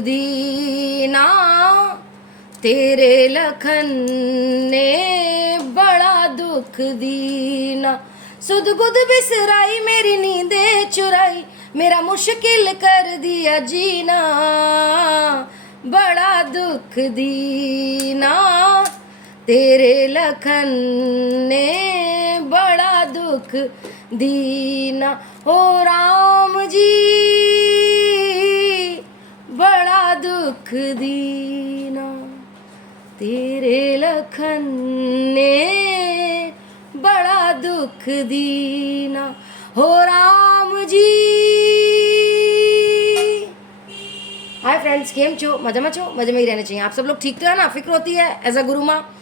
दीना, तेरे लखन ने बड़ा दुख दीना। सुध बुध बिसराई, मेरी नींदे चुराई, मेरा मुश्किल कर दिया जीना, बड़ा दुख दीना, तेरे लखन ने बड़ा दुख दीना। ओ राम जी बड़ा दुख दीना, तेरे लखन ने बड़ा दुख दीना, हो राम जी। हाय फ्रेंड्स, केम छो? मजा में छो? मजे में ही रहना चाहिए। आप सब लोग ठीक रहे ना, फिक्र होती है एज अ गुरु माँ।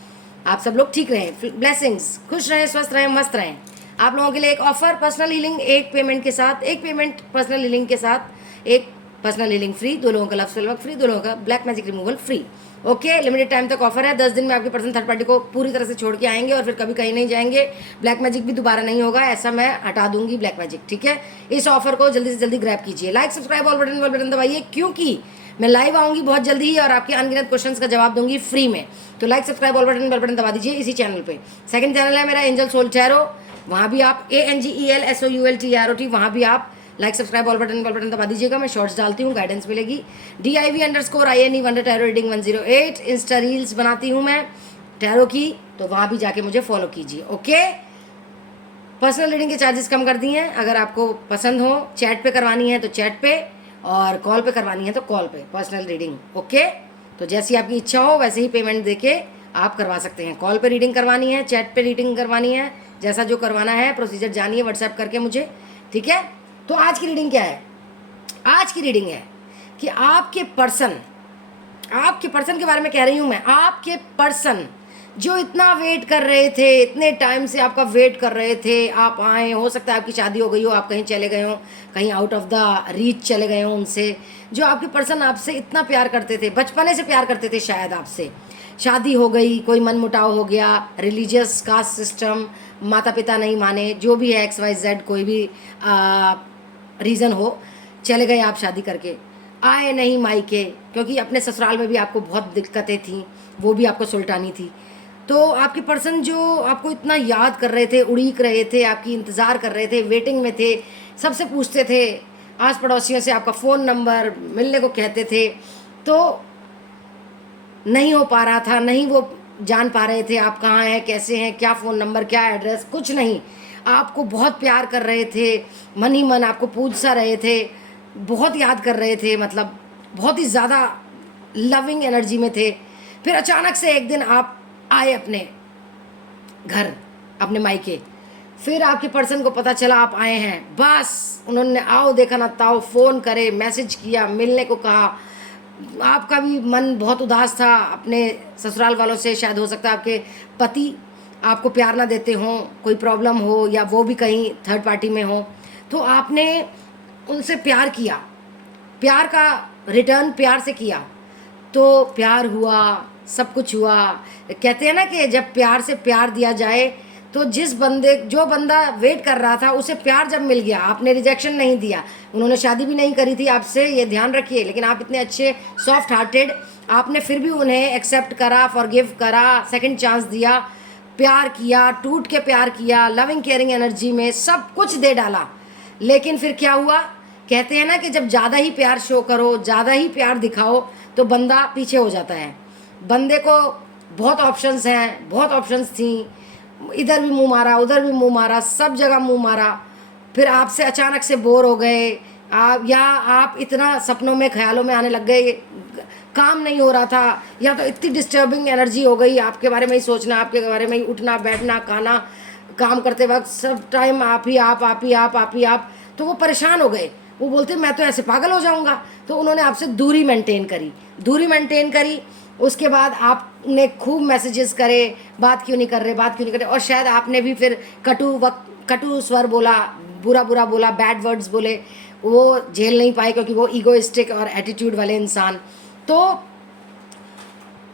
आप सब लोग ठीक रहें, ब्लेसिंग्स, खुश रहें, स्वस्थ रहें, मस्त रहें। आप लोगों के लिए एक ऑफर, पर्सनल हीलिंग एक पेमेंट के साथ, एक पेमेंट पर्सनल हीलिंग के साथ एक पर्सनल हीलिंग फ्री, 2 लोगों का लव स्पेल वर्क फ्री, 2 लोगों का black magic removal free. Okay, limited time तक ऑफर है। 10 दिन में आपके पर्सन थर्ड पार्टी को पूरी तरह से छोड़ के आएंगे और फिर कभी कहीं नहीं जाएंगे। ब्लैक मैजिक भी दोबारा नहीं होगा, ऐसा मैं हटा दूंगी ब्लैक मैजिक, ठीक है। इस ऑफर को जल्दी से जल्दी ग्रैब कीजिए। लाइक, सब्सक्राइब, ऑल बटन दबाइए, क्योंकि मैं लाइव आऊंगी बहुत जल्दी ही और आपके अनगिनत क्वेश्चंस का जवाब दूंगी फ्री में। तो लाइक, सब्सक्राइब, ऑल बटन दबा दीजिए इसी चैनल पे। सेकंड चैनल है मेरा एंजल सोल टैरो, वहाँ भी आप ANGELSOULTROT, वहाँ भी आप लाइक, सब्सक्राइब, ऑल बटन दबा दीजिएगा। मैं शॉर्ट्स डालती हूँ, गाइडेंस मिलेगी। DIV_INE wonder tarot reading 108 Insta reels बनाती हूँ मैं टैरो की, तो वहाँ भी जाके मुझे फॉलो कीजिए। ओके, पर्सनल रीडिंग के चार्जेस कम कर दिए हैं। अगर आपको पसंद हो, चैट पे करवानी है तो चैट पे, और कॉल पे करवानी है तो कॉल पे पर्सनल रीडिंग। ओके, तो जैसी आपकी इच्छा हो वैसे ही पेमेंट देके आप करवा सकते हैं। कॉल पे रीडिंग करवानी है, चैट पे रीडिंग करवानी है, जैसा जो करवाना है प्रोसीजर जानिए व्हाट्सएप करके मुझे, ठीक है। तो आज की रीडिंग क्या है? आज की रीडिंग है कि आपके पर्सन के बारे में कह रही हूँ मैं। आपके पर्सन जो इतना वेट कर रहे थे, इतने टाइम से आपका वेट कर रहे थे, आप आए, हो सकता है आपकी शादी हो गई हो, आप कहीं चले गए हो, कहीं आउट ऑफ द रीच चले गए हो उनसे। जो आपके पर्सन आपसे इतना प्यार करते थे, बचपने से प्यार करते थे शायद आपसे, शादी हो गई, कोई मन मुटाव हो गया, रिलीजियस कास्ट सिस्टम, माता पिता नहीं माने, जो भी है XYZ कोई भी रीज़न हो, चले गए आप शादी करके, आए नहीं मायके, क्योंकि अपने ससुराल में भी आपको बहुत दिक्कतें थी, वो भी आपको सुलटानी थी। तो आपके पर्सन जो आपको इतना याद कर रहे थे, उड़ीक रहे थे, आपकी इंतज़ार कर रहे थे, वेटिंग में थे, सबसे पूछते थे, आस पड़ोसियों से आपका फ़ोन नंबर मिलने को कहते थे, तो नहीं हो पा रहा था, नहीं वो जान पा रहे थे आप कहाँ हैं, कैसे हैं, क्या फ़ोन नंबर, क्या एड्रेस, कुछ नहीं। आपको बहुत प्यार कर रहे थे, मन ही मन आपको पूछ सा रहे थे, बहुत याद कर रहे थे, मतलब बहुत ही ज़्यादा लविंग एनर्जी में थे। फिर अचानक से एक दिन आप आए अपने घर, अपने मायके, फिर आपके पर्सन को पता चला आप आए हैं, बस उन्होंने आओ देखा ना ताओ, फ़ोन करे, मैसेज किया, मिलने को कहा। आपका भी मन बहुत उदास था अपने ससुराल वालों से, शायद हो सकता है आपके पति आपको प्यार ना देते हों, कोई प्रॉब्लम हो, या वो भी कहीं थर्ड पार्टी में हो, तो आपने उनसे प्यार किया, प्यार का रिटर्न प्यार से किया, तो प्यार हुआ, सब कुछ हुआ। कहते हैं ना कि जब प्यार से प्यार दिया जाए, तो जो बंदा वेट कर रहा था उसे प्यार जब मिल गया, आपने रिजेक्शन नहीं दिया। उन्होंने शादी भी नहीं करी थी आपसे, ये ध्यान रखिए, लेकिन आप इतने अच्छे सॉफ्ट हार्टेड, आपने फिर भी उन्हें एक्सेप्ट करा, फॉरगिव करा, सेकंड चांस दिया, प्यार किया, टूट के प्यार किया, लविंग केयरिंग एनर्जी में सब कुछ दे डाला। लेकिन फिर क्या हुआ? कहते हैं ना कि जब ज़्यादा ही प्यार शो करो, ज़्यादा ही प्यार दिखाओ, तो बंदा पीछे हो जाता है। बंदे को बहुत ऑप्शंस हैं, बहुत ऑप्शंस थी, इधर भी मुंह मारा, उधर भी मुंह मारा, सब जगह मुंह मारा, फिर आपसे अचानक से बोर हो गए आप इतना सपनों में, ख्यालों में आने लग गए, काम नहीं हो रहा था, या तो इतनी डिस्टर्बिंग एनर्जी हो गई, आपके बारे में ही सोचना, आपके बारे में ही उठना बैठना, खाना, काम करते वक्त सब टाइम आप ही आप, तो वो परेशान हो गए। वो बोलते मैं तो ऐसे पागल हो जाऊंगा। तो उन्होंने आपसे दूरी मेंटेन करी। उसके बाद आपने खूब मैसेजेस करे, बात क्यों नहीं कर रहे, और शायद आपने भी फिर कटु स्वर बोला, बुरा बोला, बैड वर्ड्स बोले, वो झेल नहीं पाए क्योंकि वो ईगोइस्टिक और एटीट्यूड वाले इंसान। तो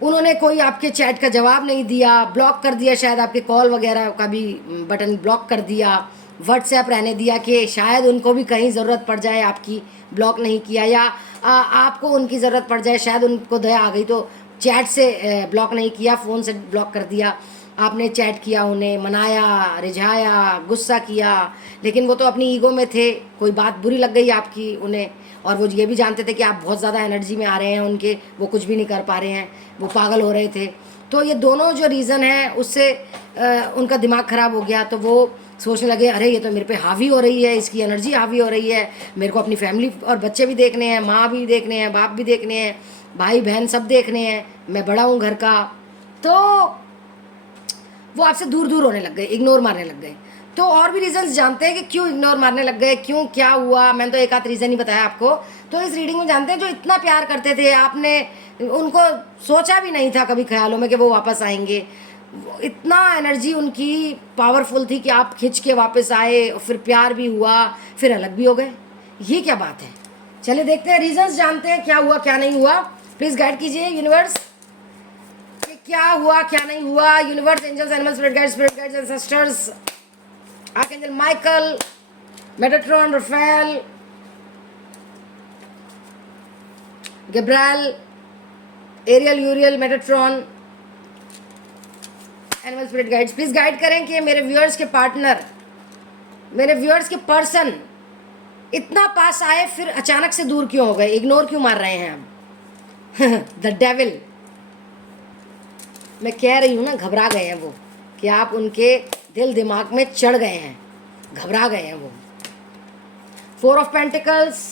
उन्होंने कोई आपके चैट का जवाब नहीं दिया, ब्लॉक कर दिया, शायद आपके कॉल वगैरह का भी बटन ब्लॉक कर दिया, व्हाट्सएप रहने दिया कि शायद उनको भी कहीं ज़रूरत पड़ जाए आपकी, ब्लॉक नहीं किया, या आपको उनकी ज़रूरत पड़ जाए, शायद उनको दया आ गई तो चैट से ब्लॉक नहीं किया, फ़ोन से ब्लॉक कर दिया। आपने चैट किया, उन्हें मनाया, रिझाया, गुस्सा किया, लेकिन वो तो अपनी ईगो में थे, कोई बात बुरी लग गई आपकी उन्हें, और वो ये भी जानते थे कि आप बहुत ज़्यादा एनर्जी में आ रहे हैं उनके, वो कुछ भी नहीं कर पा रहे हैं, वो पागल हो रहे थे। तो ये दोनों जो रीज़न है उससे उनका दिमाग ख़राब हो गया, तो वो सोचने लगे अरे ये तो मेरे पे हावी हो रही है, इसकी एनर्जी हावी हो रही है, मेरे को अपनी फैमिली और बच्चे भी देखने हैं, माँ भी देखने हैं, बाप भी देखने हैं, भाई बहन सब देखने हैं, मैं बड़ा हूँ घर का। तो वो आपसे दूर दूर होने लग गए, इग्नोर मारने लग गए। तो और भी रीजंस जानते हैं कि क्यों इग्नोर मारने लग गए, क्यों, क्या हुआ। मैंने तो एक आध रीज़न ही बताया आपको। तो इस रीडिंग में जानते हैं जो इतना प्यार करते थे, आपने उनको सोचा भी नहीं था कभी ख्यालों में कि वो वापस आएंगे, इतना एनर्जी उनकी पावरफुल थी कि आप खिंच के वापस आए, फिर प्यार भी हुआ, फिर अलग भी हो गए। ये क्या बात है। चलिए देखते हैं, रीजंस जानते हैं क्या हुआ क्या नहीं हुआ। प्लीज़ गाइड कीजिए यूनिवर्स कि क्या हुआ क्या नहीं हुआ। Universe, angels, animals, spirit guides and sisters, archangel Michael, Metatron, Raphael, Gabriel, Ariel, Uriel, Metatron, animal spirit guides, please guide करें कि मेरे व्यूअर्स के पार्टनर, मेरे व्यूअर्स के पर्सन इतना पास आए फिर अचानक से दूर क्यों हो गए, इग्नोर क्यों मार रहे हैं हम। द डेविल, मैं कह रही हूँ ना, घबरा गए हैं वो, कि आप उनके दिल दिमाग में चढ़ गए हैं, घबरा गए हैं वो। 4 ऑफ पेंटिकल्स,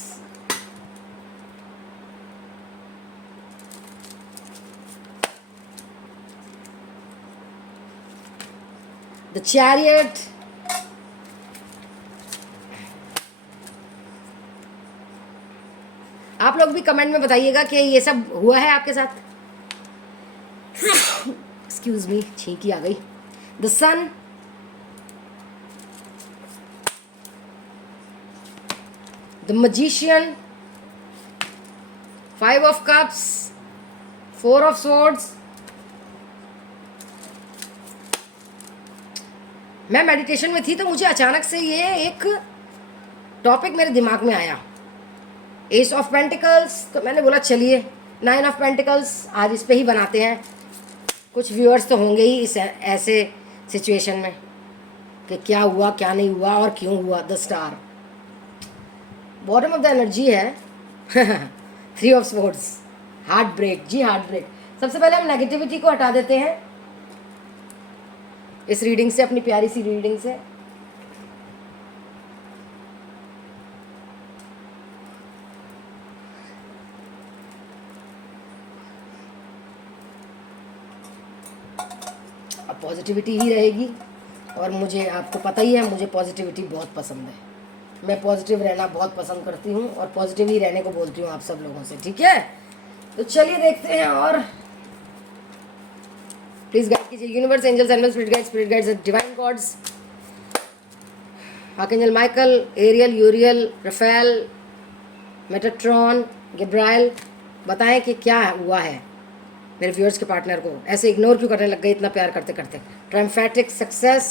द चैरियट, आप लोग भी कमेंट में बताइएगा कि ये सब हुआ है आपके साथ। एक्सक्यूज मी, छींकी आ गई। The sun, the magician, 5 of cups, 4 of swords. मैं मेडिटेशन में थी तो मुझे अचानक से ये एक टॉपिक मेरे दिमाग में आया, एस ऑफ पेंटिकल्स। तो मैंने बोला चलिए 9 ऑफ पेंटिकल्स आज इस पे ही बनाते हैं। कुछ व्यूअर्स तो होंगे ही इस ऐसे सिचुएशन में कि क्या हुआ क्या नहीं हुआ और क्यों हुआ। The star, bottom of the energy है। 3 ऑफ स्वॉर्ड्स, हार्ट ब्रेक। जी हार्ट ब्रेक। सबसे पहले हम नेगेटिविटी को हटा देते हैं इस रीडिंग से, अपनी प्यारी सी रीडिंग से। अब पॉजिटिविटी ही रहेगी, और मुझे, आपको पता ही है, मुझे पॉजिटिविटी बहुत पसंद है। मैं पॉजिटिव रहना बहुत पसंद करती हूँ और पॉजिटिव ही रहने को बोलती हूँ आप सब लोगों से, ठीक है। तो चलिए देखते हैं, और प्लीज गाइड कीजिए universe, angels, animals, spirit guides, divine gods, archangel Michael, Ariel, Uriel, Raphael, Metatron, Gabriel, बताएं कि क्या हुआ है मेरे व्यूअर्स के पार्टनर को, ऐसे इग्नोर क्यों करने लग गए इतना प्यार करते करते। Triumphant success,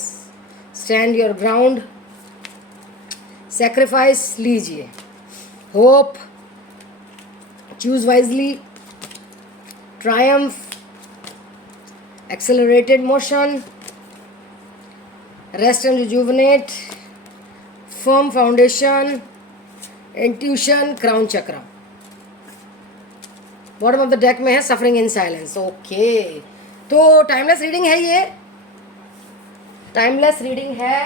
stand your ground, sacrifice लीजिए, hope, choose wisely, triumph, accelerated motion, rest and rejuvenate, firm foundation, intuition, crown chakra. Bottom of the deck में है सफरिंग इन साइलेंस। ओके, तो टाइमलेस रीडिंग है ये, टाइमलेस रीडिंग है।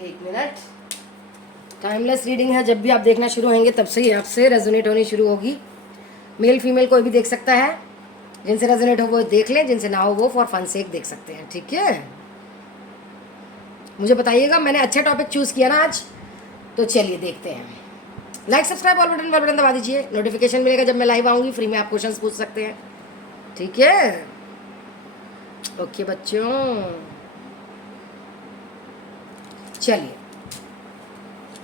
एक minute, timeless reading है। जब भी आप देखना शुरू होंगे तब से ही आपसे रेजोनेट होनी शुरू होगी। मेल फीमेल कोई भी देख सकता है, जिनसे रेजोनेट हो वो देख लें, जिनसे ना हो वो फॉर फन सेक देख सकते हैं, ठीक है। मुझे बताइएगा, मैंने अच्छा टॉपिक चूज़ किया ना आज। तो चलिए देखते हैं। लाइक, सब्सक्राइब, ऑल बटन दबा दीजिए, नोटिफिकेशन मिलेगा जब मैं लाइव आऊँगी। फ्री में आप क्वेश्चंस पूछ सकते हैं, ठीक है। ओके बच्चों, चलिए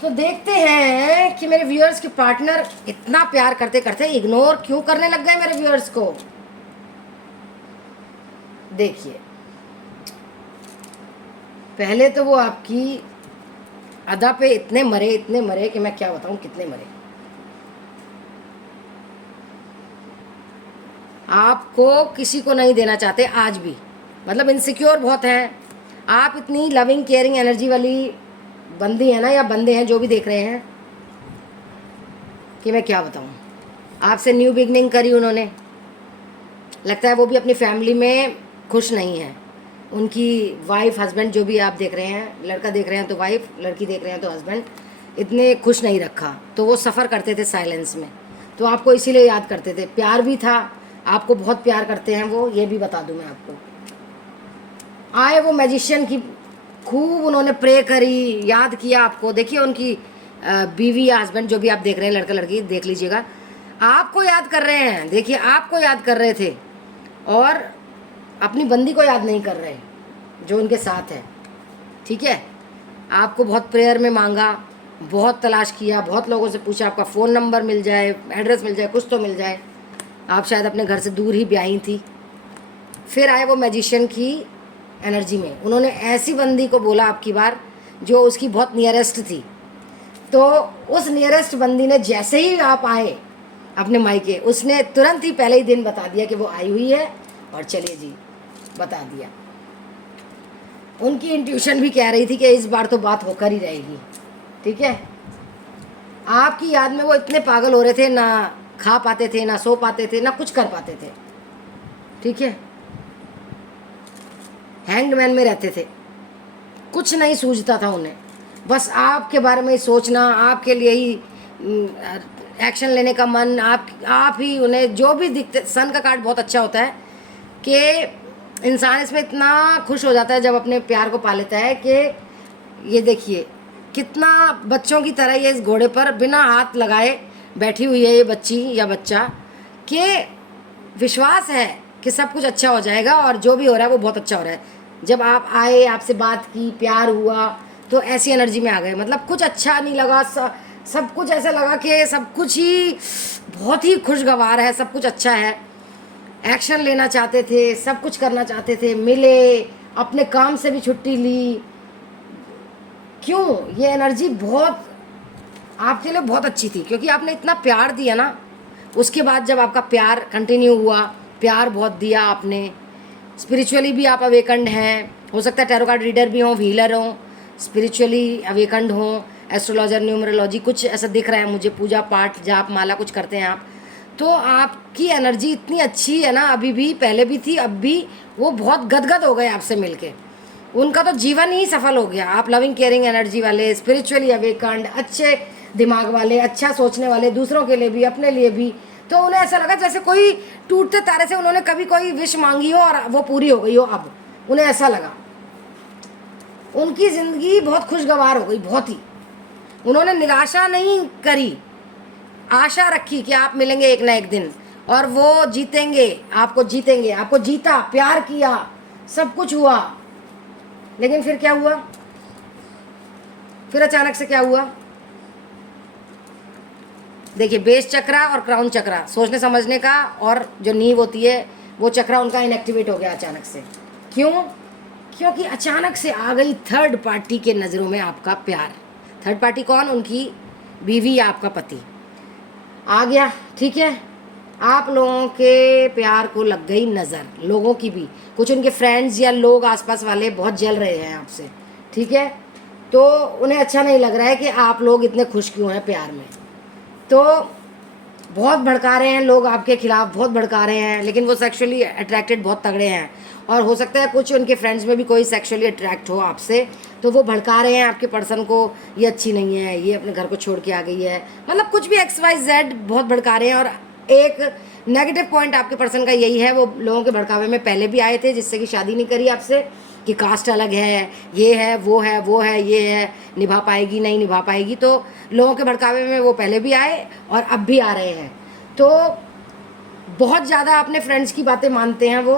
तो देखते हैं कि मेरे व्यूअर्स के पार्टनर इतना प्यार करते करते इग्नोर क्यों करने लग गए मेरे व्यूअर्स को। देखिए पहले तो वो आपकी अदा पे इतने मरे कि मैं क्या बताऊं कितने मरे। आपको किसी को नहीं देना चाहते आज भी, मतलब इनसिक्योर बहुत हैं आप। इतनी लविंग केयरिंग एनर्जी वाली बंदी है ना, या बंदे हैं जो भी देख रहे हैं, कि मैं क्या बताऊं। आपसे न्यू बिगनिंग करी उन्होंने, लगता है वो भी अपनी फैमिली में खुश नहीं है। उनकी वाइफ हस्बैंड जो भी आप देख रहे हैं, लड़का देख रहे हैं तो वाइफ, लड़की देख रहे हैं तो हस्बैंड, इतने खुश नहीं रखा। तो वो सफ़र करते थे साइलेंस में, तो आपको इसीलिए याद करते थे। प्यार भी था, आपको बहुत प्यार करते हैं वो, ये भी बता दूं मैं आपको। आए वो मैजिशियन की, खूब उन्होंने प्रे करी, याद किया आपको। देखिए उनकी बीवी या हस्बैंड जो भी आप देख रहे हैं, लड़का लड़की देख लीजिएगा, आपको याद कर रहे हैं। देखिए आपको याद कर रहे थे और अपनी बंदी को याद नहीं कर रहे जो उनके साथ है। ठीक है, आपको बहुत प्रेयर में मांगा, बहुत तलाश किया, बहुत लोगों से पूछा, आपका फ़ोन नंबर मिल जाए, एड्रेस मिल जाए, कुछ तो मिल जाए। आप शायद अपने घर से दूर ही ब्याही थी। फिर आए वो मैजिशियन की एनर्जी में, उन्होंने ऐसी बंदी को बोला आपकी बार जो उसकी बहुत नियरेस्ट थी। तो उस नियरेस्ट बंदी ने जैसे ही आप आए अपने मायके, उसने तुरंत ही पहले ही दिन बता दिया कि वो आई हुई है, और चलिए जी बता दिया। उनकी इंट्यूशन भी कह रही थी कि इस बार तो बात होकर ही रहेगी। ठीक है, आपकी याद में वो इतने पागल हो रहे थे, ना खा पाते थे, ना सो पाते थे, ना कुछ कर पाते थे। ठीक है, हैंग्ड मैन में रहते थे, कुछ नहीं सूझता था उन्हें, बस आपके बारे में ही सोचना, आपके लिए ही एक्शन लेने का मन। आप ही उन्हें जो भी दिखते। सन का कार्ड बहुत अच्छा होता है कि इंसान इसमें इतना खुश हो जाता है जब अपने प्यार को पा लेता है कि ये देखिए कितना बच्चों की तरह ये इस घोड़े पर बिना हाथ लगाए बैठी हुई है ये बच्ची या बच्चा, कि विश्वास है कि सब कुछ अच्छा हो जाएगा और जो भी हो रहा है वो बहुत अच्छा हो रहा है। जब आप आए, आपसे बात की, प्यार हुआ, तो ऐसी एनर्जी में आ गए। मतलब कुछ अच्छा नहीं लगा, सब कुछ ऐसा लगा कि सब कुछ ही बहुत ही खुशगवार है, सब कुछ अच्छा है। एक्शन लेना चाहते थे, सब कुछ करना चाहते थे, मिले, अपने काम से भी छुट्टी ली। क्यों? ये एनर्जी बहुत आपके लिए बहुत अच्छी थी, क्योंकि आपने इतना प्यार दिया ना। उसके बाद जब आपका प्यार कंटिन्यू हुआ, प्यार बहुत दिया आपने, स्पिरिचुअली भी आप अवेकंड हैं, हो सकता है टैरो कार्ड रीडर भी हों, व्हीलर हों, स्पिरिचुअली अवेकंड हों, एस्ट्रोलॉजर, न्यूमरोलॉजी, कुछ ऐसा दिख रहा है मुझे, पूजा पाठ जाप माला कुछ करते हैं आप। तो आपकी एनर्जी इतनी अच्छी है ना, अभी भी, पहले भी थी, अब भी। वो बहुत गदगद हो गए आपसे मिलके, उनका तो जीवन ही सफल हो गया। आप लविंग केयरिंग एनर्जी वाले, स्पिरिचुअली अवेकंड, अच्छे दिमाग वाले, अच्छा सोचने वाले, दूसरों के लिए भी अपने लिए भी। तो उन्हें ऐसा लगा जैसे कोई टूटते तारे से उन्होंने कभी कोई विश मांगी हो और वो पूरी हो गई हो। अब उन्हें ऐसा लगा, उनकी ज़िंदगी बहुत खुशगवार हो गई, बहुत ही। उन्होंने निराशा नहीं करी, आशा रखी कि आप मिलेंगे एक ना एक दिन और वो जीतेंगे, आपको जीतेंगे। आपको जीता, प्यार किया, सब कुछ हुआ। लेकिन फिर क्या हुआ? फिर अचानक से क्या हुआ? देखिए, बेस चक्रा और क्राउन चक्रा, सोचने समझने का और जो नींव होती है वो चक्रा उनका इनएक्टिवेट हो गया अचानक से। क्यों? क्योंकि अचानक से आ गई थर्ड पार्टी के नज़रों में आपका प्यार। थर्ड पार्टी कौन? उनकी बीवी या आपका पति आ गया। ठीक है, आप लोगों के प्यार को लग गई नज़र, लोगों की भी। कुछ उनके फ्रेंड्स या लोग आसपास वाले बहुत जल रहे हैं आपसे। ठीक है, तो उन्हें अच्छा नहीं लग रहा है कि आप लोग इतने खुश क्यों हैं प्यार में। तो बहुत भड़का रहे हैं लोग आपके खिलाफ, बहुत भड़का रहे हैं। लेकिन वो सेक्सुअली अट्रैक्टेड बहुत तगड़े हैं, और हो सकता है कुछ उनके फ्रेंड्स में भी कोई सेक्सुअली अट्रैक्ट हो आपसे, तो वो भड़का रहे हैं आपके पर्सन को, ये अच्छी नहीं है, ये अपने घर को छोड़ के आ गई है, मतलब कुछ भी XYZ बहुत भड़का रहे हैं। और एक नेगेटिव पॉइंट आपके पर्सन का यही है, वो लोगों के भड़कावे में पहले भी आए थे, जिससे कि शादी नहीं करी आपसे, कि कास्ट अलग है, ये है, वो है, वो है, ये है, निभा पाएगी नहीं निभा पाएगी। तो लोगों के भड़कावे में वो पहले भी आए और अब भी आ रहे हैं। तो बहुत ज़्यादा अपने फ्रेंड्स की बातें मानते हैं, वो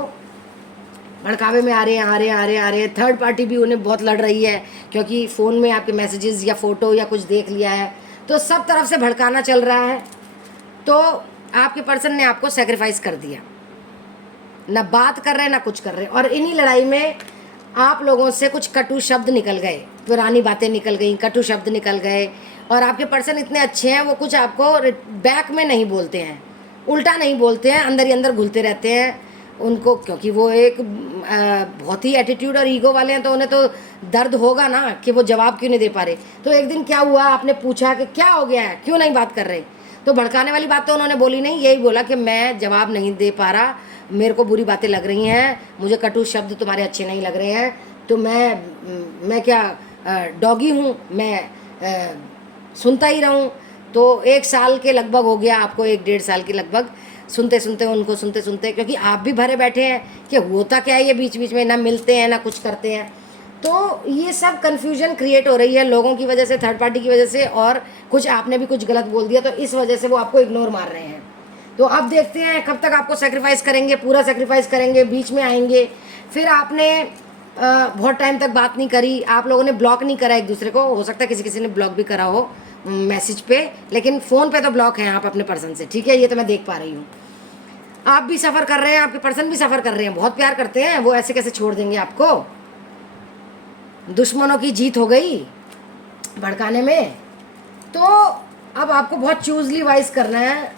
भड़कावे में आ रहे हैं। थर्ड पार्टी भी उन्हें बहुत लड़ रही है, क्योंकि फ़ोन में आपके मैसेजेस या फ़ोटो या कुछ देख लिया है, तो सब तरफ से भड़काना चल रहा है। तो आपके पर्सन ने आपको सेक्रीफाइस कर दिया, ना बात कर रहे ना कुछ कर रहे। और इन्हीं लड़ाई में आप लोगों से कुछ कटु शब्द निकल गए, पुरानी बातें निकल गई, कटु शब्द निकल गए। और आपके पर्सन इतने अच्छे हैं, वो कुछ आपको बैक में नहीं बोलते हैं, उल्टा नहीं बोलते हैं, अंदर ही अंदर घुलते रहते हैं उनको, क्योंकि वो एक बहुत ही एटीट्यूड और ईगो वाले हैं, तो उन्हें तो दर्द होगा ना कि वो जवाब क्यों नहीं दे पा रहे। तो एक दिन क्या हुआ, आपने पूछा कि क्या हो गया है, क्यों नहीं बात कर रहे, तो भड़काने वाली बात तो उन्होंने बोली नहीं, यही बोला कि मैं जवाब नहीं दे पा रहा, मेरे को बुरी बातें लग रही हैं, मुझे कटु शब्द तुम्हारे अच्छे नहीं लग रहे हैं, तो मैं क्या डॉगी हूँ, मैं सुनता ही रहूँ। तो 1 साल के लगभग हो गया आपको, 1-1.5 साल के लगभग सुनते सुनते उनको, सुनते सुनते, क्योंकि आप भी भरे बैठे हैं कि होता क्या है, ये बीच बीच में ना मिलते हैं ना कुछ करते हैं। तो ये सब कन्फ्यूजन क्रिएट हो रही है लोगों की वजह से, थर्ड पार्टी की वजह से, और कुछ आपने भी कुछ गलत बोल दिया, तो इस वजह से वो आपको इग्नोर मार रहे हैं। तो अब देखते हैं कब तक आपको सेक्रीफाइस करेंगे, पूरा सेक्रीफाइस करेंगे, बीच में आएंगे। फिर आपने बहुत टाइम तक बात नहीं करी, आप लोगों ने ब्लॉक नहीं करा एक दूसरे को, हो सकता है किसी किसी ने ब्लॉक भी करा हो मैसेज पे, लेकिन फ़ोन पे तो ब्लॉक हैं आप अपने पर्सन से, ठीक है, ये तो मैं देख पा रही हूँ। आप भी सफ़र कर रहे हैं, आपके पर्सन भी सफ़र कर रहे हैं, बहुत प्यार करते हैं वो, ऐसे कैसे छोड़ देंगे आपको। दुश्मनों की जीत हो गई भड़काने में। तो अब आपको बहुत चूजली वाइज करना है,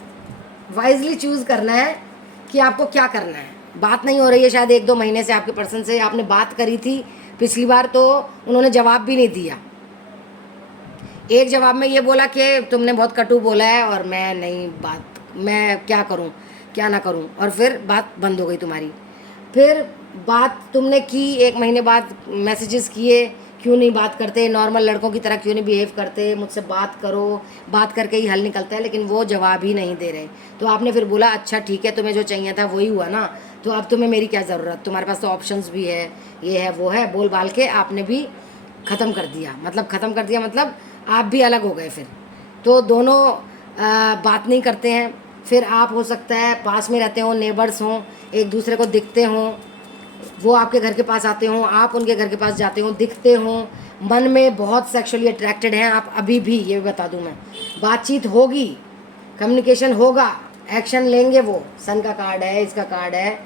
वाइजली चूज़ करना है कि आपको क्या करना है। बात नहीं हो रही है शायद 1-2 महीने से आपके पर्सन से, आपने बात करी थी पिछली बार तो उन्होंने जवाब भी नहीं दिया। एक जवाब में ये बोला कि तुमने बहुत कटु बोला है और मैं नहीं बात, मैं क्या करूं क्या ना करूं, और फिर बात बंद हो गई तुम्हारी। फिर बात तुमने की 1 महीने बाद, मैसेजेस किए, क्यों नहीं बात करते, नॉर्मल लड़कों की तरह क्यों नहीं बिहेव करते, मुझसे बात करो, बात करके ही हल निकलता है, लेकिन वो जवाब ही नहीं दे रहे। तो आपने फिर बोला अच्छा ठीक है, तुम्हें जो चाहिए था वही हुआ ना, तो अब तुम्हें मेरी क्या ज़रूरत, तुम्हारे पास तो ऑप्शंस भी है, ये है वो है, बोल बाल के आपने भी ख़त्म कर दिया। मतलब ख़त्म कर दिया मतलब आप भी अलग हो गए फिर। तो दोनों बात नहीं करते हैं। फिर आप हो सकता है पास में रहते हों, नेबर्स हों, एक दूसरे को दिखते हों, वो आपके घर के पास आते हों, आप उनके घर के पास जाते हों, दिखते हों, मन में बहुत सेक्सुअली अट्रैक्टेड हैं आप अभी भी, ये भी बता दूं मैं। बातचीत होगी, कम्युनिकेशन होगा, एक्शन लेंगे वो, सन का कार्ड है, इसका कार्ड है,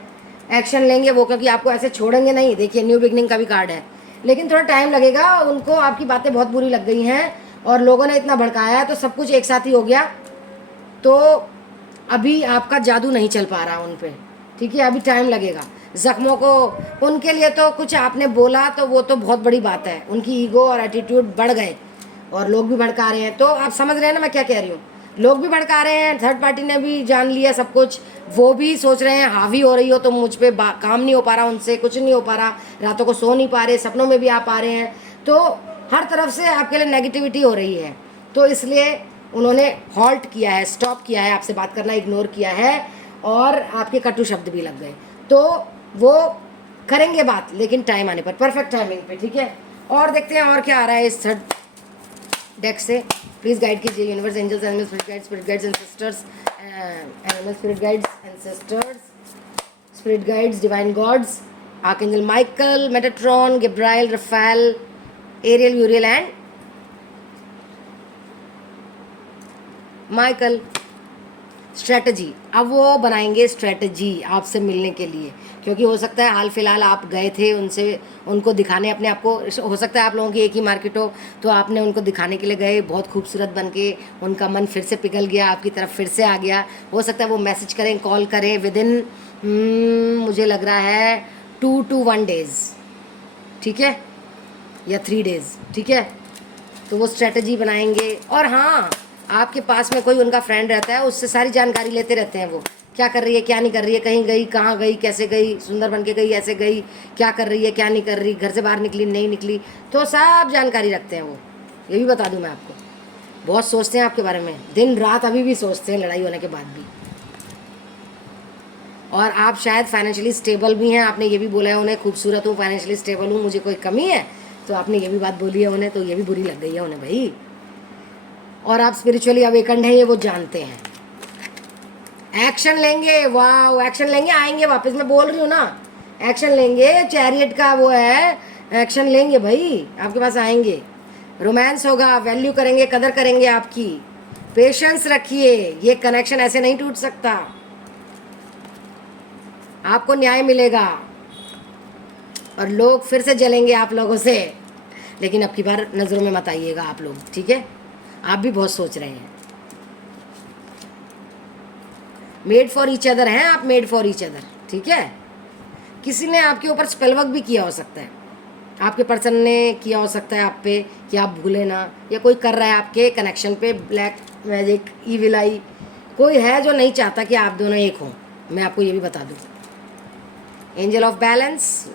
एक्शन लेंगे वो, क्योंकि आपको ऐसे छोड़ेंगे नहीं। देखिए न्यू बिगनिंग का भी कार्ड है, लेकिन थोड़ा टाइम लगेगा, उनको आपकी बातें बहुत बुरी लग गई हैं और लोगों ने इतना भड़काया है, तो सब कुछ एक साथ ही हो गया। तो अभी आपका जादू नहीं चल पा रहा उन पर, ठीक है, अभी टाइम लगेगा। ज़ख्मों को, उनके लिए तो कुछ आपने बोला तो वो तो बहुत बड़ी बात है, उनकी ईगो और एटीट्यूड बढ़ गए और लोग भी भड़का रहे हैं। तो आप समझ रहे हैं ना मैं क्या कह रही हूँ, लोग भी भड़का रहे हैं, थर्ड पार्टी ने भी जान लिया सब कुछ, वो भी सोच रहे हैं हावी हो रही हो तो मुझ पे काम नहीं हो पा रहा, उनसे कुछ नहीं हो पा रहा, रातों को सो नहीं पा रहे, सपनों में भी आप आ रहे हैं, तो हर तरफ से आपके लिए नेगेटिविटी हो रही है। तो इसलिए उन्होंने हॉल्ट किया है, स्टॉप किया है, आपसे बात करना इग्नोर किया है, और आपके कटु शब्द भी लग गए। तो वो करेंगे बात, लेकिन टाइम आने पर, परफेक्ट टाइमिंग पे, ठीक है। और देखते हैं और क्या आ रहा है इस थर्ड डेक से। प्लीज़ गाइड कीजिए universe, angels, animal spirit guides and sisters, animal spirit guides and sisters, spirit guides, divine gods, archangel Michael, Metatron, Gabriel, Raphael, Ariel, Uriel and Michael. Strategy, अब वो बनाएंगे स्ट्रेटजी आपसे मिलने के लिए, क्योंकि हो सकता है हाल फिलहाल आप गए थे उनसे, उनको दिखाने अपने आप को, हो सकता है आप लोगों की एक ही मार्केट हो, तो आपने उनको दिखाने के लिए गए, बहुत खूबसूरत बन के, उनका मन फिर से पिघल गया, आपकी तरफ फिर से आ गया। हो सकता है वो मैसेज करें, कॉल करें विद इन मुझे लग रहा है 2 to 1 days, ठीक है, या 3 days, ठीक है। तो वो स्ट्रेटजी बनाएंगे। और हाँ, आपके पास में कोई उनका फ्रेंड रहता है, उससे सारी जानकारी लेते रहते हैं, वो क्या कर रही है, क्या नहीं कर रही है, कहीं गई, कहाँ गई, कैसे गई, सुंदर बन के गई, ऐसे गई, क्या कर रही है, क्या नहीं कर रही, घर से बाहर निकली नहीं निकली, तो सब जानकारी रखते हैं वो। ये भी बता दूं मैं आपको, बहुत सोचते हैं आपके बारे में, दिन रात अभी भी सोचते हैं, लड़ाई होने के बाद भी। और आप शायद फाइनेंशियली स्टेबल भी हैं, आपने ये भी बोला है उन्हें, खूबसूरत हूँ, फाइनेंशियली स्टेबल हूँ, मुझे कोई कमी है, तो आपने ये भी बात बोली है उन्हें, तो ये भी बुरी लग गई है उन्हें भाई। और आप स्पिरिचुअली अवेकन्ड हैं, ये वो जानते हैं। एक्शन लेंगे, वाह, एक्शन लेंगे, आएंगे वापस, मैं बोल रही हूँ ना, एक्शन लेंगे, चैरियट का वो है, एक्शन लेंगे भाई, आपके पास आएंगे, रोमांस होगा, वैल्यू करेंगे, कदर करेंगे आपकी, पेशेंस रखिए, ये कनेक्शन ऐसे नहीं टूट सकता, आपको न्याय मिलेगा। और लोग फिर से जलेंगे आप लोगों से, लेकिन अब की बार नज़रों में मत आइएगा आप लोग, ठीक है? आप भी बहुत सोच रहे हैं। मेड फॉर ईच अदर हैं आप, मेड फॉर ईच अदर, ठीक है? किसी ने आपके ऊपर स्पेलवर्क भी किया हो सकता है, आपके पर्सन ने किया हो सकता है आप पे कि आप भूले ना, या कोई कर रहा है आपके कनेक्शन पे ब्लैक मैजिक, ईविल आई। कोई है जो नहीं चाहता कि आप दोनों एक हों, मैं आपको ये भी बता दूँ। एंजल ऑफ बैलेंस,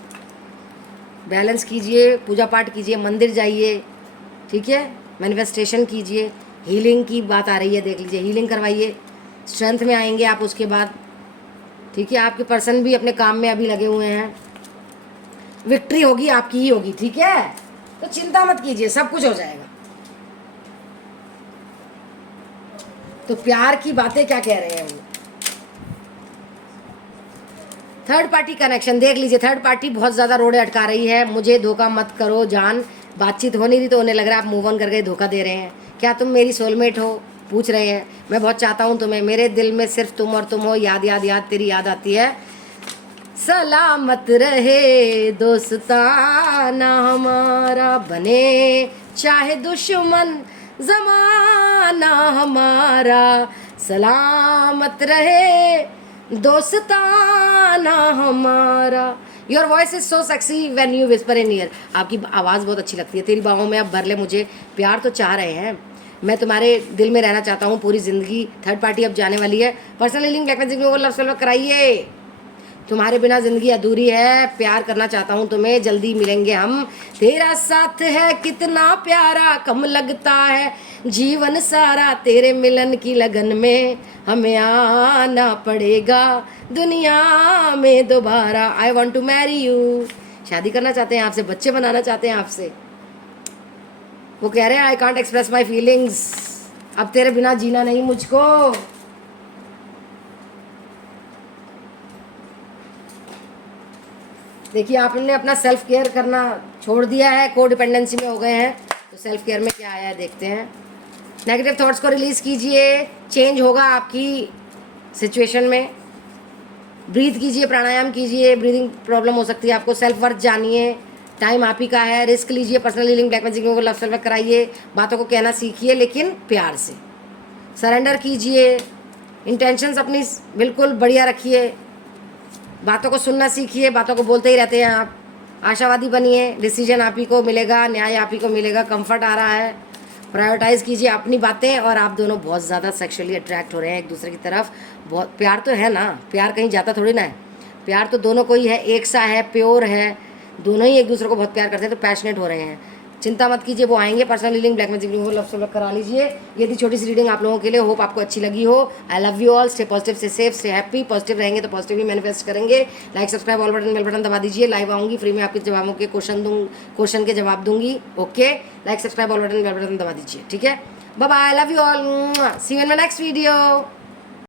बैलेंस कीजिए, पूजा पाठ कीजिए, मंदिर जाइए, ठीक है? मैनिफेस्टेशन कीजिए, हीलिंग की बात आ रही है, देख लीजिए, हीलिंग करवाइए, स्ट्रेंथ में आएंगे आप उसके बाद, ठीक है? आपके पर्सन भी अपने काम में अभी लगे हुए हैं, विक्ट्री होगी आपकी ही होगी, ठीक है? तो चिंता मत कीजिए, सब कुछ हो जाएगा। तो प्यार की बातें क्या कह रहे हैं वो? थर्ड पार्टी कनेक्शन देख लीजिए, थर्ड पार्टी बहुत ज़्यादा रोड़े अटका रही है, मुझे धोखा मत करो जान, बातचीत हो नहीं रही तो उन्हें लग रहा है आप मूव ऑन करके धोखा दे रहे हैं। क्या तुम मेरी सोलमेट हो? पूछ रहे हैं। मैं बहुत चाहता हूँ तुम्हें, मेरे दिल में सिर्फ तुम और तुम हो, याद याद याद तेरी याद आती है। सलामत रहे दोस्ताना हमारा, बने चाहे दुश्मन जमाना हमारा, सलामत रहे दोस्ताना हमारा। Your voice is so sexy when you whisper in year. आपकी आवाज़ बहुत अच्छी लगती है, तेरी बाहों में अब भर ले मुझे, प्यार तो चाह रहे हैं, मैं तुम्हारे दिल में रहना चाहता हूँ पूरी ज़िंदगी। थर्ड पार्टी अब जाने वाली है, पर्सनल हीलिंग ब्लैक मैजिक में वो लव सेल्फ कराइए, तुम्हारे बिना ज़िंदगी अधूरी है, प्यार करना चाहता हूँ तुम्हें, जल्दी मिलेंगे हम, तेरा साथ है कितना प्यारा, कम लगता है जीवन सारा, तेरे मिलन की लगन में हमें आना पड़ेगा दुनिया में दोबारा। I want to marry you, शादी करना चाहते हैं आपसे, बच्चे बनाना चाहते हैं आपसे। वो कह रहे हैं I can't express my feelings, अब तेरे बिना जीना नहीं मुझको। देखिए आपने अपना सेल्फ केयर करना छोड़ दिया है, को डिपेंडेंसी में हो गए हैं, तो सेल्फ केयर में क्या आया है देखते हैं। नेगेटिव थॉट्स को रिलीज़ कीजिए, चेंज होगा आपकी सिचुएशन में। ब्रीथ कीजिए, प्राणायाम कीजिए, ब्रीदिंग प्रॉब्लम हो सकती है आपको, सेल्फ वर्थ जानिए, टाइम आप ही का है, रिस्क लीजिए, पर्सनल हीलिंग ब्लैक मैजिक को लव सेल्फ कराइए, बातों को कहना सीखिए लेकिन प्यार से, सरेंडर कीजिए, इंटेंशंस अपनी बिल्कुल बढ़िया रखिए, बातों को सुनना सीखिए, बातों को बोलते ही रहते हैं आप, आशावादी बनिए, डिसीजन आप ही को मिलेगा, न्याय आप ही को मिलेगा, कंफर्ट आ रहा है, प्रायोरिटाइज़ कीजिए अपनी बातें। और आप दोनों बहुत ज़्यादा सेक्सुअली अट्रैक्ट हो रहे हैं एक दूसरे की तरफ, बहुत प्यार तो है ना, प्यार कहीं जाता थोड़ी ना है, प्यार तो दोनों को ही है, एक सा है, प्योर है, दोनों ही एक दूसरे को बहुत प्यार करते हैं, तो पैशनेट हो रहे हैं। चिंता मत कीजिए, वो आएंगे, पर्सनल हीलिंग ब्लैक मैजिक वो लव सेल्फ करा लीजिए। ये थी छोटी सी रीडिंग आप लोगों के लिए, होप आपको अच्छी लगी हो। I love you all, stay positive, stay safe, stay happy. Positive रहेंगे तो पॉजिटिवली मैनिफेस्ट करेंगे। Like subscribe all button bell button दबा दीजिए। लाइव आऊँगी, फ्री में आपके जवाबों के क्वेश्चन के जवाब दूंगी। Okay, like subscribe all button bell button दबा दीजिए, ठीक है? Bye bye, love you all, see you in my next video.